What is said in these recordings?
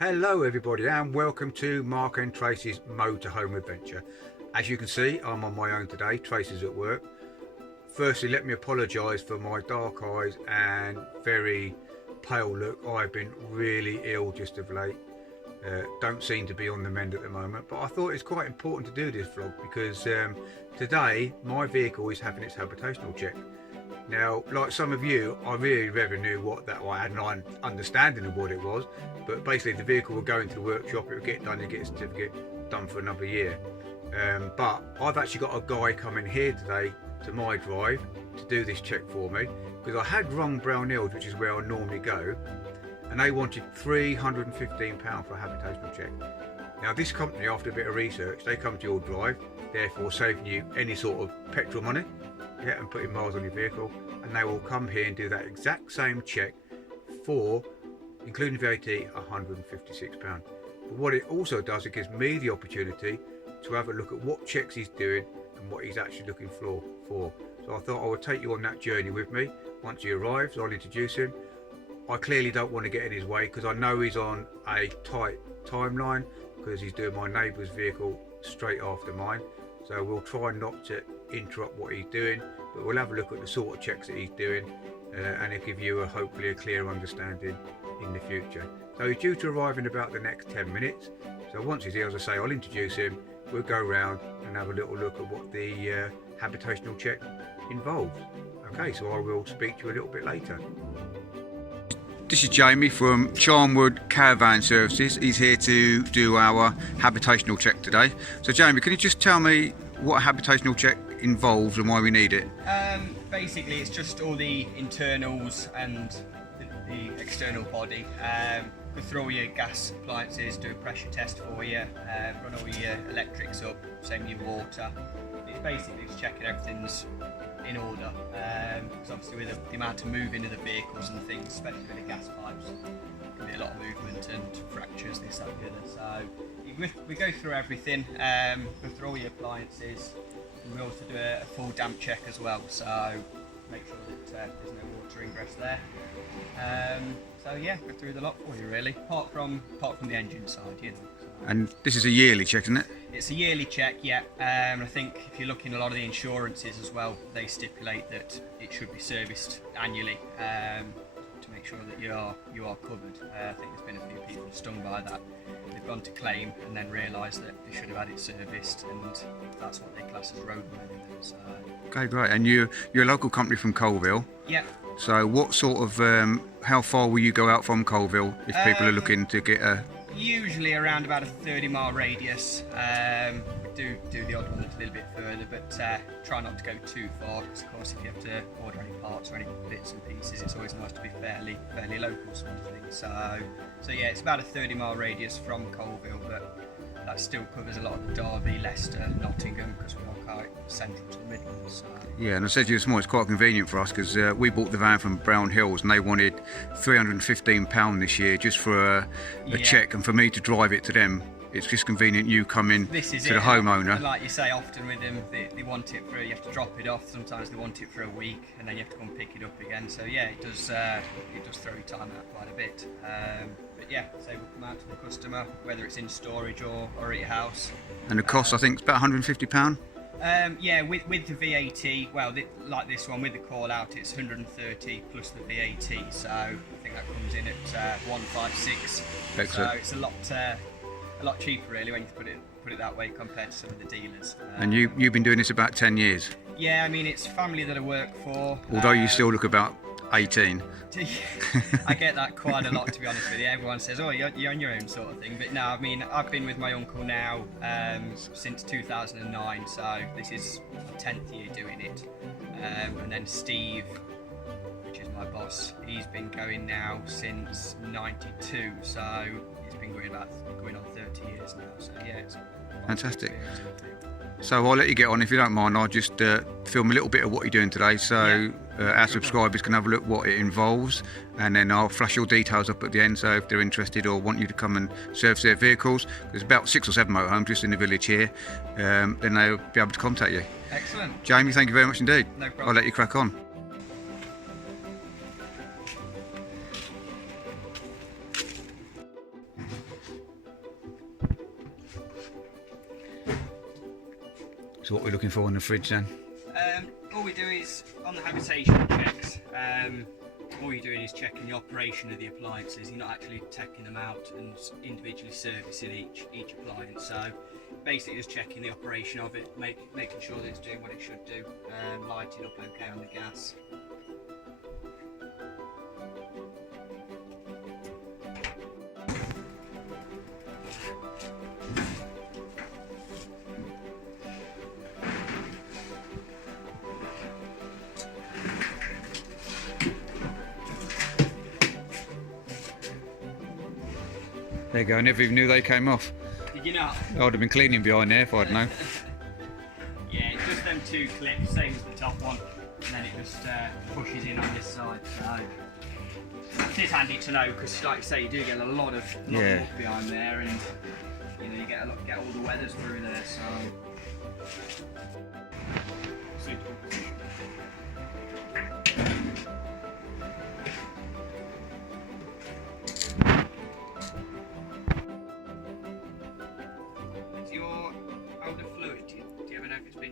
Hello everybody and welcome to Mark and Tracy's Motorhome Adventure. As you can see, I'm on my own today. Tracy's at work. Firstly, let me apologise for my dark eyes and very pale look. I've been really ill just of late. Don't seem to be on the mend at the moment, but I thought it's quite important to do this vlog because today my vehicle is having its habitational check. Now, like some of you, I really never knew what that was. I had an understanding of what it was, but basically the vehicle will go into the workshop, it will get done, and get a certificate done for another year. But I've actually got a guy coming here today to my drive to do this check for me, because I had rung Brown Hills, which is where I normally go, and they wanted £315 for a habitational check. Now this company, after a bit of research, they come to your drive, therefore saving you any sort of petrol money, yeah, and putting miles on your vehicle, and they will come here and do that exact same check for, including VAT, £156. But what it also does, it gives me the opportunity to have a look at what checks he's doing and what he's actually looking for. So I thought I would take you on that journey with me. Once he arrives, I'll introduce him. I clearly don't want to get in his way because I know he's on a tight timeline because he's doing my neighbour's vehicle straight after mine. So we'll try not to interrupt what he's doing, but we'll have a look at the sort of checks that he's doing and it'll give you hopefully a clear understanding in the future. So he's due to arrive in about the next 10 minutes. So once he's here, as I say, I'll introduce him, we'll go round and have a little look at what the habitational check involves. Okay, so I will speak to you a little bit later. This is Jamie from Charnwood Caravan Services. He's here to do our habitational check today. So Jamie, can you just tell me what a habitational check involves and why we need it? Basically it's just all the internals and the external body. Go through all your gas appliances, do a pressure test for you, run all your electrics up, same your water. It's basically just checking everything's in order, because obviously with the amount of moving of the vehicles and things, especially with the gas pipes, there can be a lot of movement and fractures, this, that, and the other. So we go through everything, go through all your appliances, and we also do a full damp check as well, so make sure that there's no water ingress there. So yeah, go through the lot for you really, apart from the engine side, you know. So. And this is a yearly check, isn't it? It's a yearly check, yeah. I think if you look in a lot of the insurances as well, they stipulate that it should be serviced annually to make sure that you are covered. I think there's been a few people stung by that. They've gone to claim and then realised that they should have had it serviced, and that's what they class as roadworthy. So. Okay, great. And you're a local company from Colville. Yeah. So what sort of, how far will you go out from Colville if people are looking to get a... Usually around about a 30-mile radius. We do the odd one that's a little bit further, but try not to go too far, because of course if you have to order any parts or any bits and pieces, it's always nice to be fairly local sort of thing. So yeah, it's about a 30-mile radius from Colville, but that still covers a lot of the Derby, Leicester, Nottingham, because we are quite central to the Midlands. So. Yeah, and I said to you this morning, it's quite convenient for us because we bought the van from Brown Hills and they wanted £315 this year just for a check, and for me to drive it to them, it's just convenient you come in to the homeowner. And like you say, often with them, they want it for, you have to drop it off, sometimes they want it for a week and then you have to come pick it up again. So yeah, it does throw your time out quite a bit. But yeah, so we'll come out to the customer, whether it's in storage or at your house. And the cost, I think, is about £150? Yeah, with the VAT, well, like this one, with the call out, it's 130 plus the VAT, so I think that comes in at 156. Excellent. So it's a lot cheaper really when you put it that way compared to some of the dealers. And you've been doing this about 10 years? Yeah, I mean, it's family that I work for. Although you still look about 18. I get that quite a lot, to be honest with you. Everyone says, oh, you're on your own sort of thing. But no, I mean, I've been with my uncle now since 2009, so this is my 10th year doing it. And then Steve, which is my boss, he's been going now since 92, so he's been going on 30 years now. So yeah, it's fantastic. So I'll let you get on. If you don't mind, I'll just film a little bit of what you're doing today, so our subscribers can have a look what it involves, and then I'll flash your details up at the end, so if they're interested or want you to come and service their vehicles, there's about 6 or 7 motorhomes just in the village here, then they'll be able to contact you. Excellent. Jamie, thank you very much indeed. No problem. I'll let you crack on. So what we're looking for in the fridge then? All we do is, on the habitation checks, all you're doing is checking the operation of the appliances. You're not actually taking them out and individually servicing each appliance. So basically just checking the operation of it, making sure that it's doing what it should do, lighting up okay on the gas. There you go, I never even knew they came off. Did you not? I'd have been cleaning behind there if I'd known. Yeah, it's just them two clips, same as the top one, and then it just pushes in on this side. So it is handy to know because, like you say, you do get a lot of muck behind there, and you know you get all the weathers through there. So suitable position.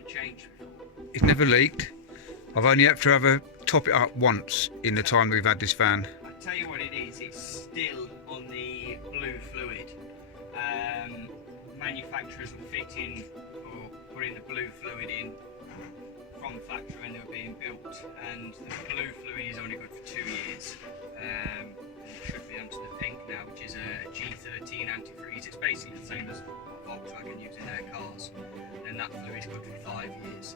Changed before? It's never leaked. I've only had to have a top it up once in the time we've had this van. I tell you what it is, it's still on the blue fluid. Manufacturers were fitting or putting the blue fluid in from the factory when they were being built, and the blue fluid is only good for 2 years. And it should be onto the pink now, which is a G13 antifreeze. It's basically the same as what Volkswagen use in their cars. And that fluid is good for 5 years.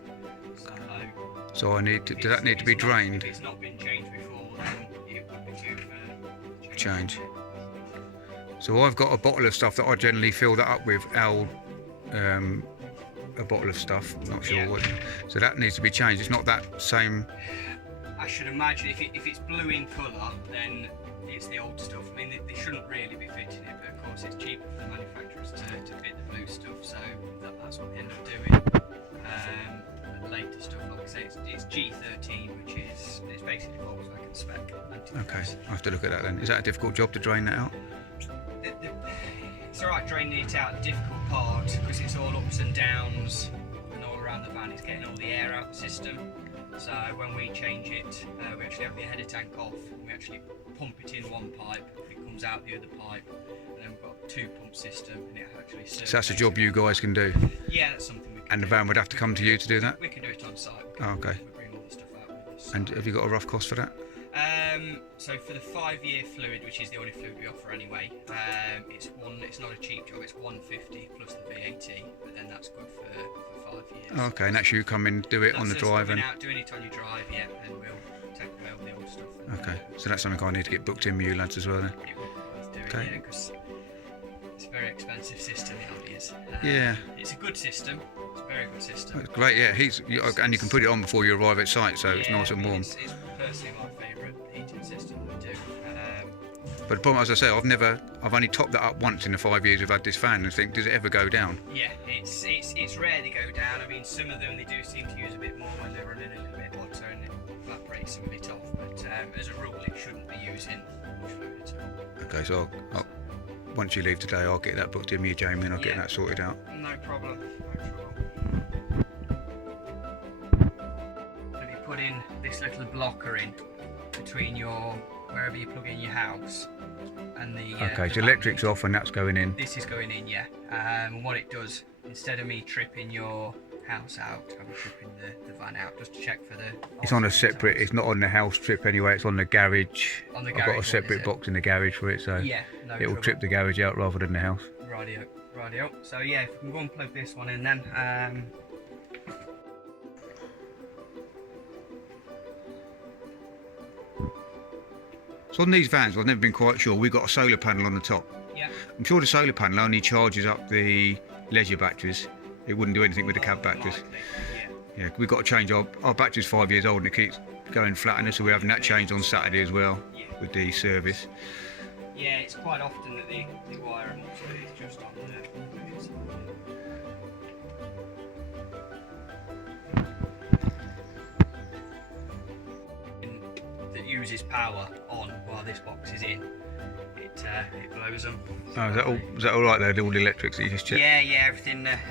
So I need to, does that need to be drained? If it's not been changed before, then it would be due for change. So I've got a bottle of stuff that I generally fill that up with a bottle of stuff, not sure what. So that needs to be changed. It's not that same. I should imagine if it's blue in colour, then it's the old stuff. I mean, they shouldn't really be fitting it, but of course it's cheaper for the manufacturers to fit the blue stuff, so that's what they end up doing. The later stuff, like I say, it's G13, which is basically Volkswagen spec. Okay, I have to look at that then. Is that a difficult job to drain that out? It's alright draining it out. The difficult part, because it's all ups and downs and all around the van, is getting all the air out the system. So when we change it, we actually have the header tank off, and we actually pump it in one pipe, it comes out the other pipe, and then we've got a 2-pump system, and it actually circulates. So that's a job you guys can do? Yeah, that's something we can And the van would have to come to you to do that? We can do it on site. Oh, okay. We bring all the stuff out with us. And have you got a rough cost for that? So for the 5-year fluid, which is the only fluid we offer anyway, it's not a cheap job. It's 150 plus the VAT, but then that's good for 5 years. Okay, and that's you come in, do it on the drive, and out doing it on your drive, yeah, and we'll take away all the old stuff. Okay, so that's something I need to get booked in with you lads as well then. It would be worth doing, Okay. yeah, because it's a very expensive system, it is. Yeah. It's a good system. It's a very good system. It's great, yeah. And you can put it on before you arrive at site, so it's nice and warm. It's personally my favourite heating system we do. But the problem, as I say, I've only topped that up once in the 5 years we've had this fan, and think, does it ever go down? Yeah, it's rare they go down. I mean, some of them they do seem to use a bit more when they're running a little bit hotter, and it evaporates some of it off. But as a rule, it shouldn't be using much fluid at all. Okay, so once you leave today, I'll get that booked in with you, Jamie, and I'll get that sorted out. No problem. Have you put in this little blocker in between wherever you plug in your house and the okay, the so electric's off and that's going in. This is going in, yeah. And what it does, instead of me tripping your house out, I'll be tripping the van out just to check for the. It's on a separate. It's not on the house trip anyway. It's on the garage. On the I've garage. got a separate box in the garage for it, so yeah, no it will trouble. trip the garage out rather than the house. Rightio. So yeah, if we can go and plug this one in then. So on these vans, I've never been quite sure. We've got a solar panel on the top. Yeah. I'm sure the solar panel only charges up the leisure batteries. It wouldn't do anything with the cab batteries. Likely, Yeah, we've got to change our battery's 5 years old and it keeps going flat on us, so we're having that changed on Saturday as well with the service. Yeah, it's quite often that they wire them up, so it's just on the. That uses power on while this box is in. it blows them. Oh, is that all right though? All the electrics that you just checked? Yeah,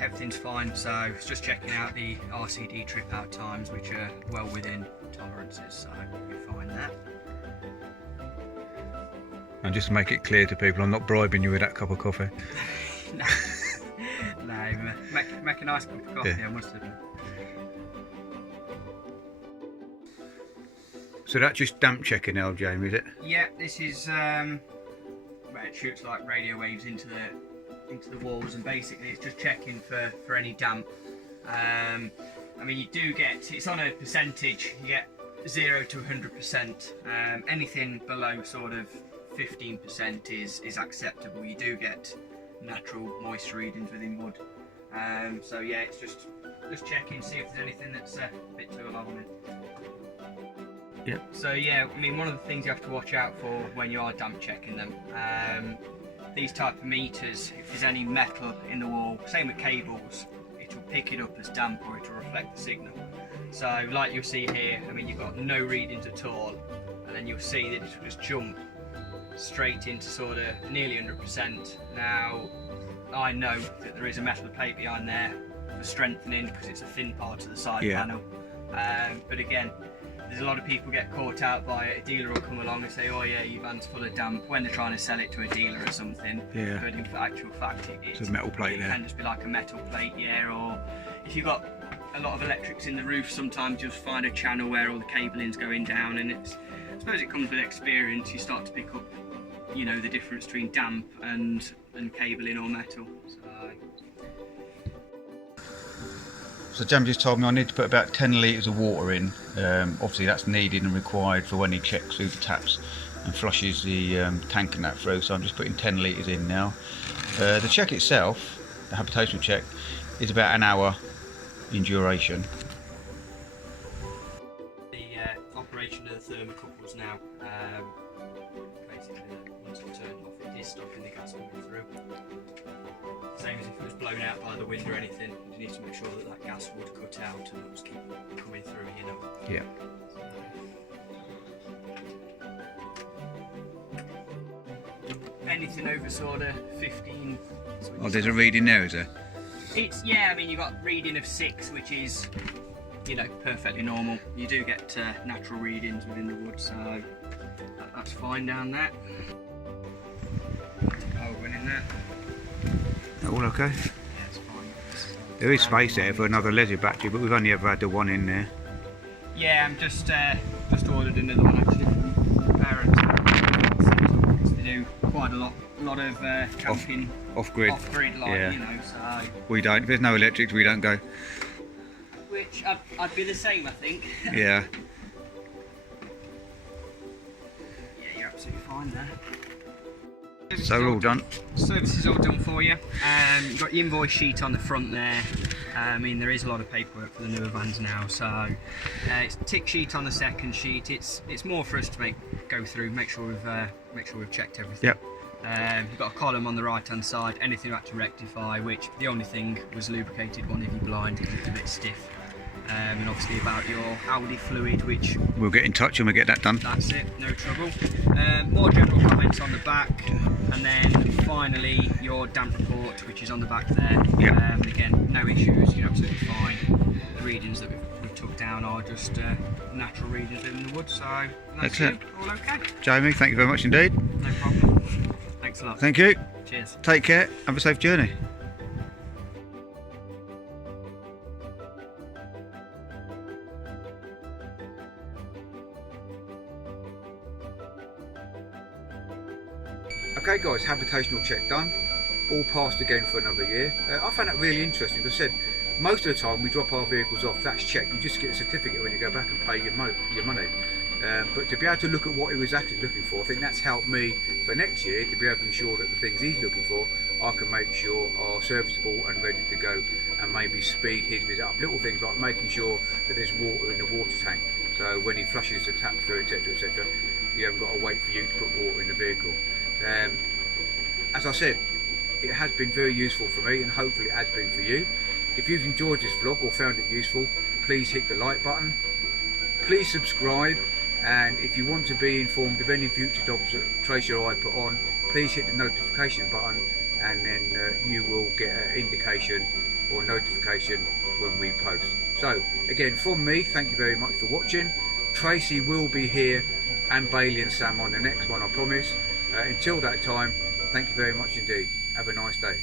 everything's fine. So it's just checking out the RCD trip out times, which are well within tolerances. So you'll find that. And just to make it clear to people, I'm not bribing you with that cup of coffee. No, make a nice cup of coffee. Yeah. I must admit. So that's just damp checking now, Jamie, is it? Yeah, this is where it shoots like radio waves into the walls, and basically it's just checking for any damp. I mean, you do get, it's on a percentage, you get 0 to 100%. Anything below sort of 15% is acceptable. You do get natural moisture readings within wood. So yeah, it's just checking, see if there's anything that's a bit too alarming. Yep. So yeah, I mean, one of the things you have to watch out for when you are damp checking them, these type of meters, if there's any metal in the wall, same with cables, it will pick it up as damp or it will reflect the signal. So like you'll see here, I mean, you've got no readings at all, and then you'll see that it will just jump straight into sort of nearly 100%. Now, I know that there is a metal plate behind there for strengthening because it's a thin part of the side panel. But again, there's a lot of people get caught out by it. A dealer will come along and say, oh yeah, your van's full of damp, when they're trying to sell it to a dealer or something. Yeah. But in actual fact, it's a metal plate there. It can just be like a metal plate, yeah. Or if you've got a lot of electrics in the roof, sometimes you'll find a channel where all the cabling's going down, and I suppose it comes with experience. You start to pick up, you know, the difference between damp and cabling or metal. So Jam just told me I need to put about 10 litres of water in. Obviously that's needed and required for when he checks through the taps and flushes the tank and that through, so I'm just putting 10 litres in now. The check itself, the habitational check, is about an hour in duration. The operation of the thermocouples now, basically once it's turned off, it is stopping the gas coming through. Same as if it was blown out by the wind or anything, you need to make sure that gas would cut out and it was keep coming through, you know. Yeah. Anything over sort of 15. Oh, there's a reading there, is there? It's, yeah, I mean, you've got reading of 6, which is, you know, perfectly normal. You do get natural readings within the wood, so that's fine down there. Oh, went in there. All okay? Yeah, it's fine. There is space there for another leisure battery, but we've only ever had the one in there. Yeah, I'm just ordered another one actually from parents. Because they do quite a lot of camping off-grid, like, yeah. You know, so we don't. If there's no electrics, we don't go. Which I'd be the same, I think. Yeah. Yeah, you're absolutely fine there. So we're all done. Service is all done for you. You've got your invoice sheet on the front there. I mean, there is a lot of paperwork for the newer vans now, so it's a tick sheet on the second sheet. It's more for us to go through, make sure we've checked everything. Yep. You've got a column on the right hand side, anything you had to rectify, which the only thing was lubricated one of your blind, because it's a bit stiff. And obviously about your Audi fluid, which we'll get in touch and we'll get that done. That's it, no trouble. More general comments on the back, and then finally your damp report, which is on the back there. Yep. Again, no issues, you're absolutely fine. The readings that we took down are just natural readings in the wood, so that's it. All okay. Jamie, thank you very much indeed. No problem. Thanks a lot. Thank you. Cheers. Take care. Have a safe journey. Okay guys, habitational check done, all passed again for another year. I found that really interesting because I said most of the time we drop our vehicles off, that's checked, you just get a certificate when you go back and pay your money. But to be able to look at what he was actually looking for, I think that's helped me for next year to be able to ensure that the things he's looking for I can make sure are serviceable and ready to go, and maybe speed his visit up. Little things like making sure that there's water in the water tank, so when he flushes the tap through, etc, etc, you haven't got to wait for you to put water in the vehicle. As I said, it has been very useful for me, and hopefully it has been for you. If you've enjoyed this vlog or found it useful, please hit the like button, please subscribe, and if you want to be informed of any future jobs that Tracy or I put on, please hit the notification button, and then you will get an indication or notification when we post. So again, from me, thank you very much for watching. Tracy will be here, and Bailey and Sam on the next one, I promise. Until that time, thank you very much indeed. Have a nice day.